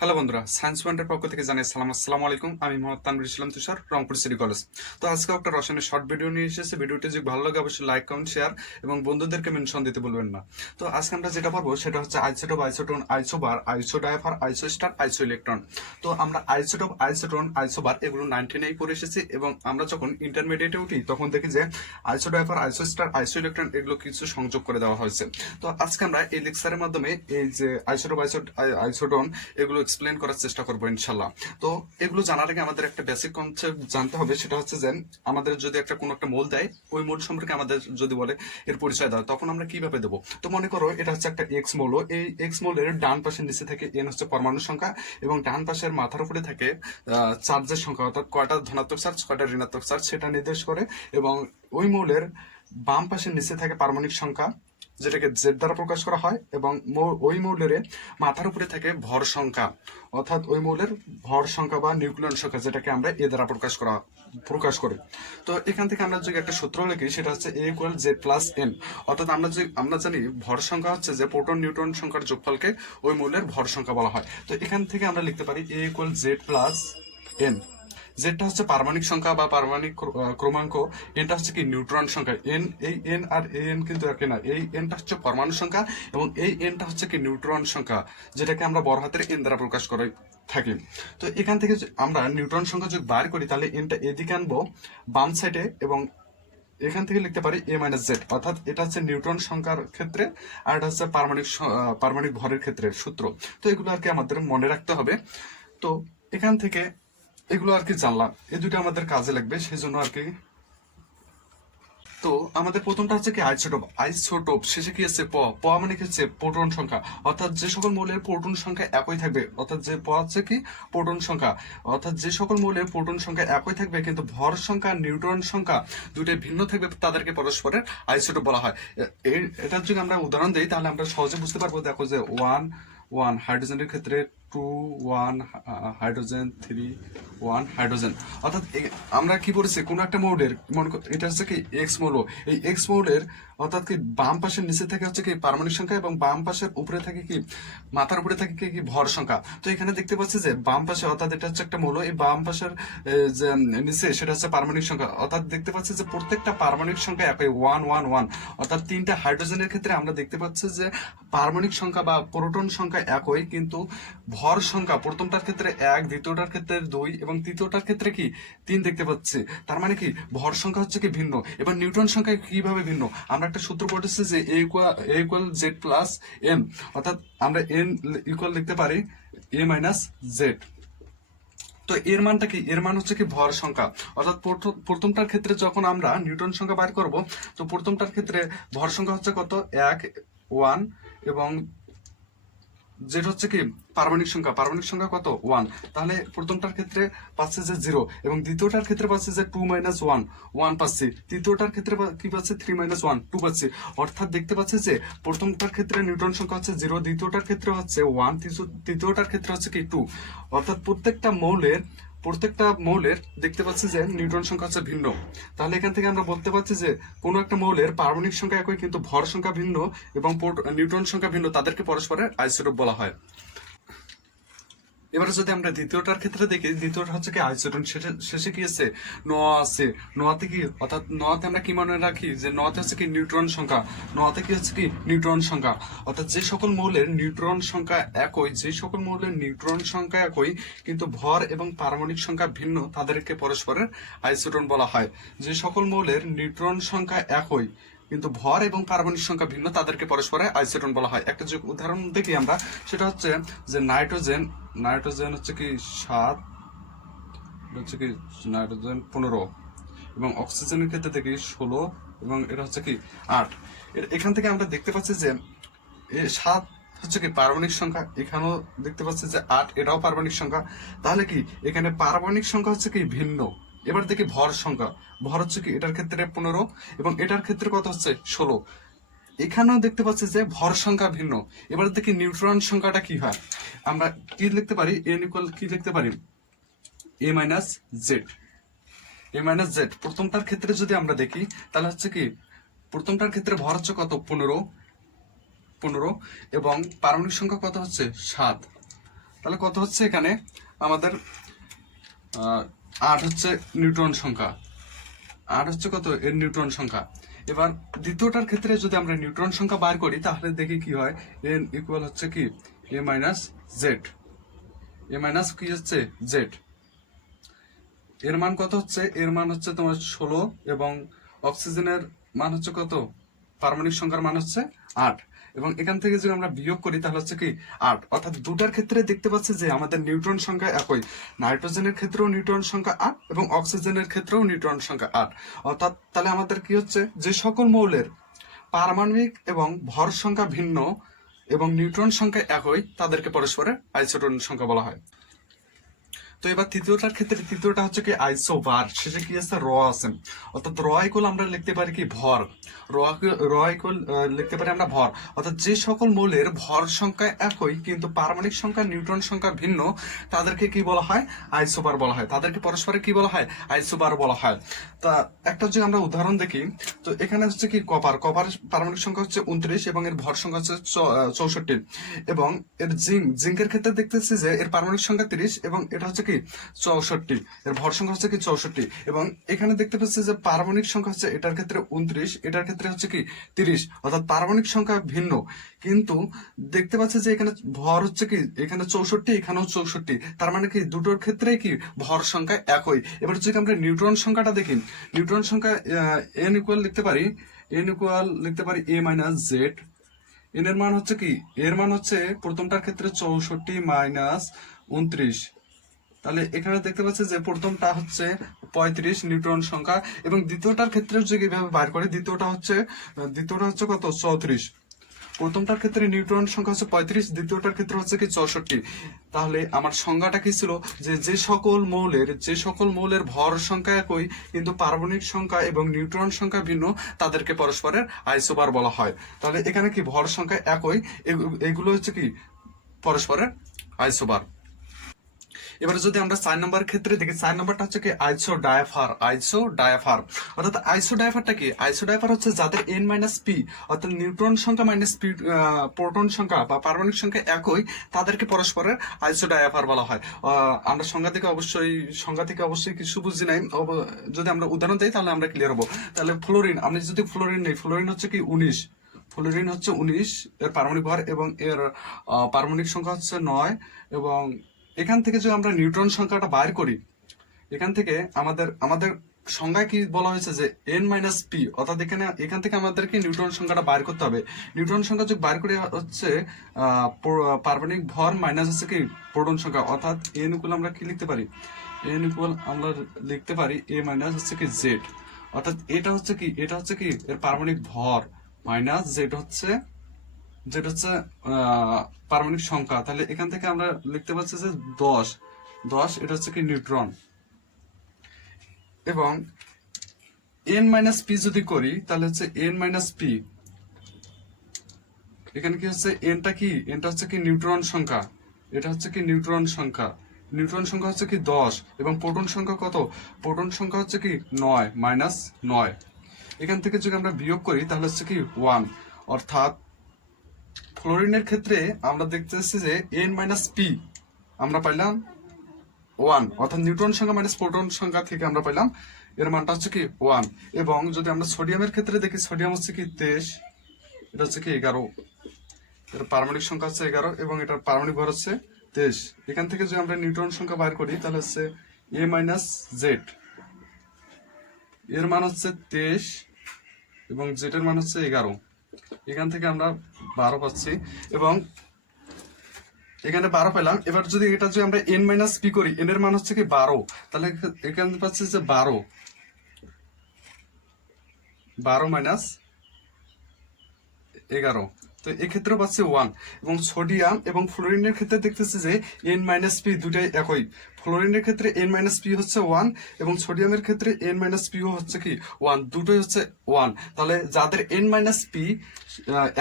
Hello বন্ধুরা, science পয়েন্টের পক্ষ থেকে জানাই আসসালামু আলাইকুম। আমি মোহাম্মদ তানভীর ইসলাম তুষার, রংপুর সিটি কলেজ। তো আজকে একটা রসায়নের শর্ট ভিডিও নিয়ে এসেছে। ভিডিওটি যদি ভালো লাগে অবশ্যই লাইক, কমেন্ট, শেয়ার এবং বন্ধুদেরকে মেনশন দিতে ভুলবেন না। তো আজকে আমরা যেটা পারবো সেটা হচ্ছে আইসোটোপ, আইসোটোন, আইসোবার, আইসোডাইফার, আইসোস্টার, আইসো ইলেকট্রন। তো আমরা আইসোটোপ, আইসোটোন, আইসোবার এগুলো 9-10 পড়ে এসেছি এবং আমরা যখন ইন্টারমিডিয়েটে উঠি তখন দেখি যে আইসোডাইফার, আইসোস্টার, আইসো ইলেকট্রন এগুলো কিছু সংযোগ করে দেওয়া হয়েছে। তো আজকে আমরা এই লেকচারের মাধ্যমে এই যে আইসোটোপ, আইসোটোন এগুলো এক্সপ্লেন করার চেষ্টা করবো ইনশাল্লাহ। তো এগুলো জানার আগে আমাদের একটা বেসিক কনসেপ্ট জানতে হবে, সেটা হচ্ছে যে আমাদের যদি একটা কোনো একটা মোল দেয়, ওই মোল সম্পর্কে আমাদের যদি বলে এর পরিচয় দাও, তখন আমরা কিভাবে দেবো। তো মনে করো এটা হচ্ছে একটা এক্স মৌল। এই এক্স মৌলের ডান পাশের নিচে থাকে এন হচ্ছে পরমাণু সংখ্যা এবং ডান পাশের মাথার উপরে থাকে চার্জের সংখ্যা, অর্থাৎ কয়টা ধনাত্মক চার্জ কয়টা ঋণাত্মক চার্জ সেটা নির্দেশ করে। এবং ওই মৌলের বাম পাশের নিচে থাকে পারমাণবিক সংখ্যা, যেটাকে জেড দ্বারা প্রকাশ করা হয়। এবং ওই মৌলের মাথার উপরে থাকে ভর সংখ্যা, অর্থাৎ ওই মৌলের ভর সংখ্যা বা নিউক্লিয়ন সংখ্যা, যেটাকে আমরা এ দ্বারা প্রকাশ করি। তো এখান থেকে আমরা যদি একটা সূত্র লিখি, সেটা হচ্ছে এ ইকুয়াল জেড প্লাস এন। অর্থাৎ আমরা জানি ভর সংখ্যা হচ্ছে যে প্রোটন নিউট্রন সংখ্যার যোগফলকে ওই মৌলের ভর সংখ্যা বলা হয়। তো এখান থেকে আমরা লিখতে পারি এ ইকুয়াল জেড প্লাস এন। যেটা হচ্ছে পারমাণবিক সংখ্যা বা পারমাণবিক ক্রমাঙ্ক, এনটা হচ্ছে কি নিউট্রন সংখ্যা। এই এন আর এন কিন্তু একই না, এই এনটা হচ্ছে পরমাণু সংখ্যা এবং এই এনটা হচ্ছে কি নিউট্রন সংখ্যা, যেটাকে আমরা বড় হাতের এন দ্বারা প্রকাশ করে থাকি। তো এখান থেকে আমরা নিউট্রন সংখ্যা যদি বার করি, তাহলে এনটা এদিকে আনবো বাম সাইডে এবং এখান থেকে লিখতে পারি এ মাইনাস জেড। অর্থাৎ এটা হচ্ছে নিউট্রন সংখ্যার ক্ষেত্রে আর এটা হচ্ছে পারমাণবিক ভরের ক্ষেত্রে সূত্র। তো এগুলো আর কি আমাদের মনে রাখতে হবে। তো এখান থেকে এগুলো আর কি জানলাম, এই দুটো আমাদের কাজে লাগবে, সেই জন্য আর কি। তো আমাদের প্রথমটা হচ্ছে কি আইসোটোপ। আইসোটোপ শেষে কি আছে প, প মানে কি হচ্ছে প্রোটন সংখ্যা। অর্থাৎ যে সকল মৌলের প্রোটন সংখ্যা একই থাকবে, অর্থাৎ যে প হচ্ছে কি প্রোটন সংখ্যা, অর্থাৎ যে সকল মৌলের প্রোটন সংখ্যা একই থাকবে কিন্তু ভর সংখ্যা নিউট্রন সংখ্যা দুটোই ভিন্ন থাকবে, তাদেরকে পরস্পরের আইসোটোপ বলা হয়। এটার যদি আমরা উদাহরণ দিই তাহলে আমরা সহজে বুঝতে পারবো। দেখো যে 1 হাইড্রোজেনের ক্ষেত্রে 2 1 হাইড্রোজেন 3 1 হাইড্রোজেন। অর্থাৎ আমরা কি বলেছি, কোন একটা মৌলের এটা হচ্ছে কি এক্স মৌল। এই এক্স মৌলের অর্থাৎ কি বাম পাশের নিচে থাকে হচ্ছে কি পারমাণবিক সংখ্যা এবং বাম পাশের উপরে থাকে কি মাথার উপরে থাকে কি ভর সংখ্যা। তো এখানে দেখতে পাচ্ছি যে বাম পাশে, অর্থাৎ এটা হচ্ছে একটা মৌল, এই বাম পাশের যে নিচে সেটা হচ্ছে পারমাণবিক সংখ্যা। অর্থাৎ দেখতে পাচ্ছি যে প্রত্যেকটা পারমাণবিক সংখ্যা একই 1 1 1। অর্থাৎ তিনটা হাইড্রোজেনের ক্ষেত্রে আমরা দেখতে পাচ্ছি যে পারমাণবিক সংখ্যা বা প্রোটন সংখ্যা একই, কিন্তু ভর সংখ্যা প্রথমটার ক্ষেত্রে 1, দ্বিতীয়টার ক্ষেত্রে 2 এবং তৃতীয়টার ক্ষেত্রে কি 3 দেখতে পাচ্ছি। তার মানে কি ভর সংখ্যা হচ্ছে কি ভিন্ন। এবার নিউট্রন সংখ্যা কিভাবে ভিন্ন, আমরা একটা সূত্র পড়েছি যে এ ইকুয়াল জেড প্লাস এন। অর্থাৎ আমরা এন ইকুয়াল লিখতে পারি এ মাইনাস জেড। তো এর মানটা কি, এর মান হচ্ছে কি ভর সংখ্যা। অর্থাৎ প্রথমটার ক্ষেত্রে যখন আমরা নিউট্রন সংখ্যা বার করব, তো প্রথমটার ক্ষেত্রে ভর সংখ্যা হচ্ছে কত 1 1 এবং যেটা হচ্ছে কি পারমাণবিক সংখ্যা কত 1। তাহলে প্রথমটার ক্ষেত্রে পাচ্ছে যে 0 এবং দ্বিতীয়টার ক্ষেত্রে পাচ্ছে যে 2 মাইনাস 1 1 পাচ্ছি। তৃতীয়টার ক্ষেত্রে কি পাচ্ছে 3 মাইনাস 1 2 পাচ্ছি। অর্থাৎ দেখতে পাচ্ছে যে প্রথমটার ক্ষেত্রে নিউট্রন সংখ্যা হচ্ছে 0, দ্বিতীয়টার ক্ষেত্রে হচ্ছে 1, তৃতীয়টার ক্ষেত্রে হচ্ছে কি 2। অর্থাৎ প্রত্যেকটা মৌলের দেখতে পাচ্ছি যে নিউট্রন সংখ্যা হচ্ছে ভিন্ন। তাহলে এখান থেকে আমরা বলতে পারছি যে কোনো একটা মৌলের পারমাণবিক সংখ্যা একই কিন্তু ভর সংখ্যা ভিন্ন এবং নিউট্রন সংখ্যা ভিন্ন, তাদেরকে পরস্পরের আইসোটোপ বলা হয়। এবারে যদি আমরা দ্বিতীয়টার ক্ষেত্রে দেখি, দ্বিতীয়টা হচ্ছে কি আইসোটোন। শেষে কি আছে নোয়া আছে। নোয়াতে কি, অর্থাৎ নোয়াতে আমরা কি মনে রাখি যে নোয়াতে হচ্ছে কি নিউট্রন সংখ্যা। নোয়াতে কি হচ্ছে কি নিউট্রন সংখ্যা। অর্থাৎ যে সকল মৌলের নিউট্রন সংখ্যা একই, কিন্তু ভর এবং পারমাণবিক সংখ্যা ভিন্ন, তাদেরকে পরস্পরের আইসোটোন বলা হয়। যে সকল মৌলের নিউট্রন সংখ্যা একই কিন্তু ভর এবং পারমাণবিক সংখ্যা ভিন্ন, তাদেরকে পরস্পরের আইসোটোন বলা হয়। একটা যে উদাহরণ দেখি আমরা, সেটা হচ্ছে যে নাইট্রোজেন হচ্ছে কি 7, হচ্ছে কি নাইট্রোজেন 15 এবং অক্সিজেনের ক্ষেত্রে দেখি 16 এবং এটা হচ্ছে কি 8। এখান থেকে আমরা দেখতে পাচ্ছি যে 7 হচ্ছে কি পারমাণবিক সংখ্যা, এখানেও দেখতে পাচ্ছি যে 8 এটাও পারমাণবিক সংখ্যা। তাহলে কি এখানে পারমাণবিক সংখ্যা হচ্ছে কি ভিন্ন। এবার দেখি ভর সংখ্যা, ভর হচ্ছে কি এটার ক্ষেত্রে 15 এবং এটার ক্ষেত্রে কত হচ্ছে 16। এখানেও দেখতে পাচ্ছি যে ভর সংখ্যা ভিন্ন। এবার দেখি নিউট্রন সংখ্যাটা কি হয়, আমরা কি লিখতে পারি এন ইকুয়াল কি লিখতে পারি এ মাইনাস জেড। প্রথমটার ক্ষেত্রে যদি আমরা দেখি তাহলে হচ্ছে কি প্রথমটার ক্ষেত্রে ভর হচ্ছে কত 15 এবং পারমাণবিক সংখ্যা কত হচ্ছে 7। তাহলে কত হচ্ছে এখানে আমাদের 8 হচ্ছে নিউট্রন সংখ্যা, 8 হচ্ছে কত এর নিউট্রন সংখ্যা। এবার দ্বিতীয়টার ক্ষেত্রে যদি আমরা নিউট্রন সংখ্যা বার করি তাহলে দেখি কি হয়, n ইকুয়াল হচ্ছে কি a minus Z, A minus কি হচ্ছে জেড। এর মান কত হচ্ছে, এর মান হচ্ছে তোমার 16 এবং অক্সিজেনের মান হচ্ছে কত, পারমাণবিক সংখ্যার মান হচ্ছে 8 এবং এখান থেকে যদি আমরা বিয়োগ করি তাহলে হচ্ছে কি 8, অর্থাৎ দুটার ক্ষেত্রে দেখতে পাচ্ছি যে আমাদের নিউট্রন সংখ্যা একই, নাইট্রোজেনের ক্ষেত্রেও নিউট্রন সংখ্যা 8 এবং অক্সিজেনের ক্ষেত্রেও নিউট্রন সংখ্যা 8, অর্থাৎ তাহলে আমাদের কি হচ্ছে যে সকল মৌলের পারমাণবিক এবং ভর সংখ্যা ভিন্ন এবং নিউট্রন সংখ্যা একই তাদেরকে পরস্পরের আইসোটোন সংখ্যা বলা হয়। তো এবার তৃতীয়টার ক্ষেত্রে তৃতীয়টা হচ্ছে কি আইসোবার, শেষে কি আছে র আছে, অর্থাৎ র ইকুয়াল আমরা লিখতে পারি কি ভর, র ইকুয়াল লিখতে পারি আমরা ভর, অর্থাৎ যে সকল মৌলের ভর সংখ্যা একই কিন্তু পারমাণবিক সংখ্যা নিউট্রন সংখ্যা ভিন্ন তাদেরকে কি বলা হয়, আইসোবার বলা হয়, তাদেরকে পরস্পরে কি বলা হয়, আইসোবার বলা হয়। তা একটা যদি আমরা উদাহরণ দেখি, তো এখানে হচ্ছে কি কপার পারমাণবিক সংখ্যা হচ্ছে 29 এবং এর ভর সংখ্যা হচ্ছে 64 এবং এর জিঙ্কের ক্ষেত্রে দেখতেছি যে এর পারমাণবিক সংখ্যা 30 এবং এটা হচ্ছে কি 64, এর ভর সংখ্যা হচ্ছে কি 64 এবং এখানে দেখতে পাচ্ছি যে পারমাণবিক সংখ্যা হচ্ছে এটার ক্ষেত্রে 29, এটার ক্ষেত্রে হচ্ছে কি 30, অর্থাৎ পারমাণবিক সংখ্যা ভিন্ন কিন্তু দেখতে পাচ্ছি যে এখানে ভর হচ্ছে কি এখানে 64, এখানেও 64, তার মানে কি দুটোর ক্ষেত্রেই কি ভর সংখ্যা একই। এবার যদি আমরা নিউট্রন সংখ্যাটা দেখি, নিউট্রন সংখ্যা n ইকুয়াল লিখতে পারি a মাইনাস জেড, এন এর মান হচ্ছে কি, এর মান হচ্ছে প্রথমটার ক্ষেত্রে 64 মাইনাস 29, তাহলে এখানে দেখতে পাচ্ছি যে প্রথমটা হচ্ছে 35 নিউট্রন সংখ্যা এবং দ্বিতীয়টার ক্ষেত্রে যদি এইভাবে বার করে দ্বিতীয়টা হচ্ছে কত 34, প্রথমটার ক্ষেত্রে নিউট্রন সংখ্যা হচ্ছে 35, দ্বিতীয়টার ক্ষেত্রে হচ্ছে কি 64। তাহলে আমার সংজ্ঞাটা কি ছিল যে যে সকল মৌলের ভর সংখ্যা একই কিন্তু পারমাণবিক সংখ্যা এবং নিউট্রন সংখ্যা ভিন্ন তাদেরকে পরস্পরের আইসোবার বলা হয়। তাহলে এখানে কি ভর সংখ্যা একই, এগুলো হচ্ছে কি পরস্পরের আইসোবার। এবারে যদি আমরা 4 নম্বর ক্ষেত্রে দেখি, 4 নম্বরটা হচ্ছে কি আইসোডায়াফার, অর্থাৎ আইসোডায়াফারটা কি, আইসোডায়াফার হচ্ছে যাদের n মাইনাস পি অর্থাৎ নিউট্রন সংখ্যা মাইনাস পি প্রোটন সংখ্যা বা পারমাণবিক সংখ্যা একই তাদেরকে পরস্পরের আইসোডায়াফার বলা হয়। আমরা সংজ্ঞা থেকে অবশ্যই কিছু বুঝি নাই, যদি আমরা উদাহরণ দিই তাহলে আমরা ক্লিয়ার হবো। তাহলে ফ্লোরিন, আমি যদি ফ্লোরিন নেই, ফ্লোরিন হচ্ছে কি 19, ফ্লোরিন হচ্ছে 19 এর পারমাণবিক ভর এবং এর পারমাণবিক সংখ্যা হচ্ছে 9 এবং এখান থেকে যদি আমরা নিউট্রন সংখ্যাটা বাইর করি, এখান থেকে আমাদের সংজ্ঞায় কি বলা হয়েছে যে n মাইনাস পি, অর্থাৎ এখান থেকে আমাদেরকে নিউট্রন সংখ্যাটা বাইর করতে হবে। নিউট্রন সংখ্যা যদি বাইর করে হচ্ছে পারমাণবিক ভর মাইনাস হচ্ছে কি প্রোটন সংখ্যা, অর্থাৎ n ইকুয়াল আমরা কি লিখতে পারি, n ইকুয়াল আমরা লিখতে পারি a মাইনাস হচ্ছে কি জেড, অর্থাৎ এটা হচ্ছে কি এর পারমাণবিক ভর মাইনাস যেটা হচ্ছে পারমাণবিক সংখ্যা। তাহলে এখান থেকে আমরা লিখতে পাচ্ছি যে 10 এটা হচ্ছে কি নিউট্রন এবং n মাইনাস পি যদি করি তাহলে হচ্ছে n মাইনাস পি, এখানে কি হচ্ছে এনটা হচ্ছে কি নিউট্রন সংখ্যা, এটা হচ্ছে কি নিউট্রন সংখ্যা হচ্ছে কি 10 এবং প্রোটন সংখ্যা কত, প্রোটন সংখ্যা হচ্ছে কি 9 মাইনাস 9, এখান থেকে যদি আমরা বিয়োগ করি তাহলে হচ্ছে কি 1, অর্থাৎ ফ্লোরিনের ক্ষেত্রে আমরা দেখতেছি যে n মাইনাস পি আমরা পাইলাম 1, অর্থাৎ নিউট্রন সংখ্যা মাইনাস প্রোটন সংখ্যা থেকে আমরা পাইলাম এর মানটা হচ্ছে কি 1 এবং যদি আমরা সোডিয়ামের ক্ষেত্রে দেখি, সোডিয়াম হচ্ছে কি 23, এটা হচ্ছে কি 11, এর পারমাণবিক সংখ্যা হচ্ছে 11 এবং এটার পারমাণবিক ভর হচ্ছে 23। এখান থেকে যদি আমরা নিউট্রন সংখ্যা বাইর করি তাহলে হচ্ছে a মাইনাস জেড, এর মান হচ্ছে 23 এবং জেড এর মান হচ্ছে 11, এখান থেকে আমরা 12 পাচ্ছি এবং এখানে 12 পেলাম। এবার যদি আমরা n মাইনাস পি করি, n এর মান হচ্ছে কি 12, তাহলে এখানে পাচ্ছি যে 12 মাইনাস 11, তো এক্ষেত্রে পাচ্ছি 1 এবং সোডিয়াম এবং ফ্লোরিনের ক্ষেত্রে দেখতেছি যে n মাইনাস পি দুটাই একই, ফ্লোরিনের ক্ষেত্রে n মাইনাস পি হচ্ছে 1 এবং সোডিয়ামের ক্ষেত্রে n মাইনাস পিও হচ্ছে কি 1, দুটোই হচ্ছে 1। তাহলে যাদের n মাইনাস পি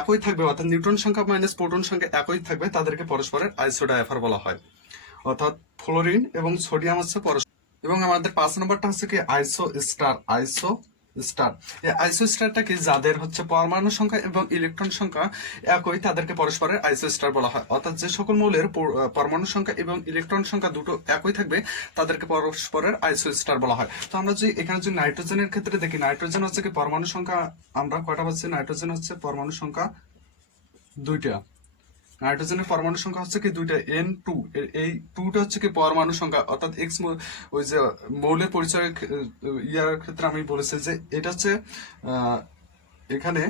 একই থাকবে অর্থাৎ নিউট্রন সংখ্যা মাইনাস প্রোটন সংখ্যা একই থাকবে তাদেরকে পরস্পরের আইসোডায়াফার বলা হয়, অর্থাৎ ফ্লোরিন এবং সোডিয়াম হচ্ছে পরস্পর। এবং আমাদের 5 নম্বরটা হচ্ছে কি আইসো স্টার। এই আইসো স্টারটা কি, যাদের হচ্ছে পরমাণু সংখ্যা এবং ইলেকট্রন সংখ্যা একই তাদেরকে পরস্পরের আইসো স্টার বলা হয়। অর্থাৎ যে সকল মৌলের পরমাণু সংখ্যা এবং ইলেকট্রন সংখ্যা দুটো একই থাকবে তাদেরকে পরস্পরের আইসো স্টার বলা হয়। তো আমরা যদি এখানে যদি নাইট্রোজেনের ক্ষেত্রে দেখি, নাইট্রোজেন হচ্ছে কি পরমাণু সংখ্যা আমরা কয়টা পাচ্ছি, নাইট্রোজেন হচ্ছে পরমাণু সংখ্যা দুইটা। নাইট্রোজেনের পরমাণু সংখ্যা হচ্ছে কি দুইটা, N2। এই টুটা হচ্ছে কি পরমাণু সংখ্যা, অর্থাৎ এক্স ওই যে মৌলের পরিচয় ইয়ার ক্ষেত্রে আমি বলেছি যে এটা হচ্ছে এখানে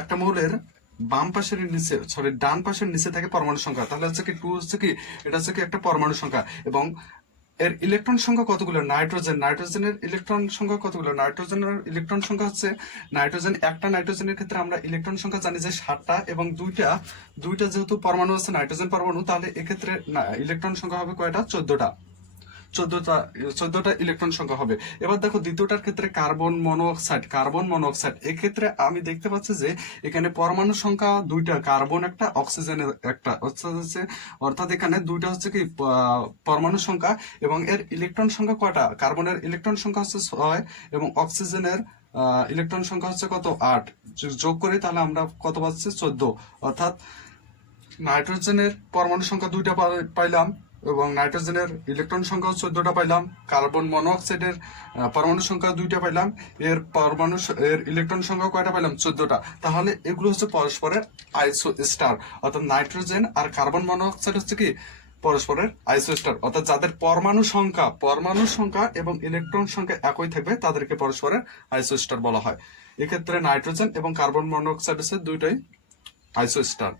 একটা মৌলের বাম পাশের নিচে, সরি ডান পাশের নিচে থাকে পরমাণু সংখ্যা, তাহলে হচ্ছে কি টু হচ্ছে কি, এটা হচ্ছে কি একটা পরমাণু সংখ্যা। এবং এর ইলেকট্রন সংখ্যা কতগুলো, নাইট্রোজেনের ইলেকট্রন সংখ্যা কতগুলো, নাইট্রোজেনের ইলেকট্রন সংখ্যা হচ্ছে, একটা নাইট্রোজেনের ক্ষেত্রে আমরা ইলেকট্রন সংখ্যা জানি যে 7টা, এবং দুইটা যেহেতু পরমাণু আছে নাইট্রোজেন পরমাণু, তাহলে এক্ষেত্রে ইলেকট্রন সংখ্যা হবে কয়টা, 14টা। 14টা ইলেকট্রন সংখ্যা হবে। এবার দেখো দ্বিতীয়টার ক্ষেত্রে কার্বন মনোঅক্সাইড, এক্ষেত্রে আমি দেখতে পাচ্ছি যে এখানে পরমাণু সংখ্যা দুইটা, কার্বন একটা, অক্সিজেনের একটা, অর্থাৎ এখানে দুইটা হচ্ছে কি পরমাণু সংখ্যা, এবং এর ইলেকট্রন সংখ্যা কয়টা, কার্বনের ইলেকট্রন সংখ্যা হচ্ছে 6 এবং অক্সিজেনের ইলেকট্রন সংখ্যা হচ্ছে কত, 8। যোগ করি তাহলে আমরা কত পাচ্ছি, 14। অর্থাৎ নাইট্রোজেনের পরমাণু সংখ্যা দুইটা পাইলাম, এবং নাইট্রোজেনের ইলেকট্রন সংখ্যা 14টা পাইলাম, কার্বন মনোঅক্সাইডের পরমাণু সংখ্যা দুইটা পাইলাম, এর ইলেকট্রন সংখ্যা কয়টা পাইলাম, 14টা। তাহলে এগুলো হচ্ছে পরস্পরের আইসো স্টার, অর্থাৎ নাইট্রোজেন আর কার্বন মনোঅক্সাইড হচ্ছে কি পরস্পরের আইসো স্টার, অর্থাৎ যাদের পরমাণু সংখ্যা এবং ইলেকট্রন সংখ্যা একই থাকবে তাদেরকে পরস্পরের আইসো স্টার বলা হয়। এক্ষেত্রে নাইট্রোজেন এবং কার্বন মনোঅক্সাইড হচ্ছে দুইটাই আইসো স্টার।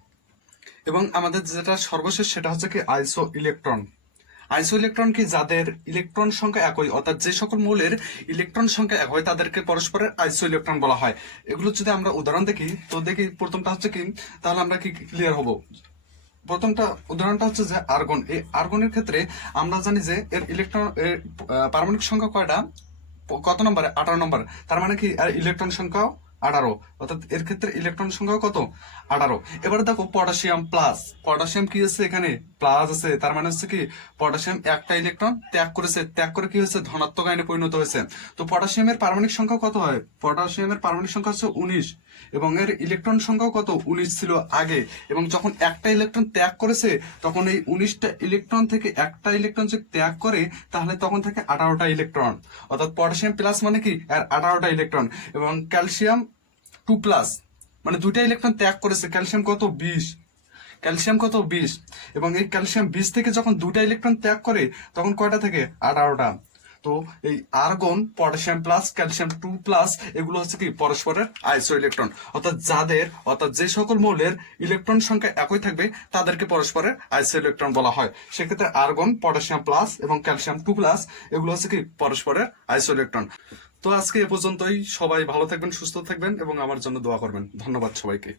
এবং আমাদের যেটা সর্বশেষ সেটা হচ্ছে কি আইসো ইলেকট্রন কি, যাদের ইলেকট্রন সংখ্যা একই, অর্থাৎ যে সকল মৌলের ইলেকট্রন সংখ্যা একই তাদেরকে পরস্পরের আইসো ইলেকট্রন বলা হয়। এগুলো যদি আমরা উদাহরণ দেখি, তো দেখি প্রথমটা হচ্ছে কি, তাহলে আমরা কি ক্লিয়ার হব। প্রথমটা উদাহরণটা হচ্ছে যে আর্গন। এই আর্গনের ক্ষেত্রে আমরা জানি যে এর পারমাণবিক সংখ্যা কয়টা, কত নম্বরে, 18 নম্বর। তার মানে কি আর ইলেকট্রন সংখ্যাও 18, অর্থাৎ এর ক্ষেত্রে ইলেকট্রন সংখ্যাও কত, 18। এবারে দেখো পটাশিয়াম কি আছে, এখানে প্লাস আছে, তার মানে হচ্ছে কি পটাশিয়াম একটা ইলেকট্রন ত্যাগ করে কি হয়েছে, ধনাত্মক আয়নে পরিণত হয়েছে। তো পটাশিয়ামের পারমাণবিক সংখ্যা কত হয়, পটাশিয়ামের পারমাণবিক সংখ্যা হচ্ছে 19, এবং এর ইলেকট্রন সংখ্যাও কত, 19 ছিল আগে, এবং যখন একটা ইলেকট্রন ত্যাগ করেছে তখন এই 19টা ইলেকট্রন থেকে একটা ইলেকট্রন যে ত্যাগ করে তাহলে তখন থাকে 18টা ইলেকট্রন, অর্থাৎ পটাশিয়াম প্লাস মানে কি আর 18টা ইলেকট্রন। এবং ক্যালসিয়াম 2 প্লাস মানে দুইটা ইলেকট্রন ত্যাগ করেছে, ক্যালসিয়াম কত, 20, এবং এই ক্যালসিয়াম 20 থেকে যখন দুইটা ইলেকট্রন ত্যাগ করে তখন কয়টা থেকে, 18টা। তো এই argon, potassium plus, calcium 2 plus, এগুলো হচ্ছে কি পরস্পরের আইসো ইলেকট্রন, অর্থাৎ যে সকল মৌলের ইলেকট্রন সংখ্যা একই থাকবে তাদেরকে পরস্পরের আইসো ইলেকট্রন বলা হয়। সেক্ষেত্রে আর্গন, পটাশিয়াম প্লাস এবং ক্যালসিয়াম 2 প্লাস এগুলো হচ্ছে কি পরস্পরের আইসো ইলেকট্রন। তো আজকে এ পর্যন্তই, সবাই ভালো থাকবেন, সুস্থ থাকবেন এবং আমার জন্য দোয়া করবেন। ধন্যবাদ সবাইকে।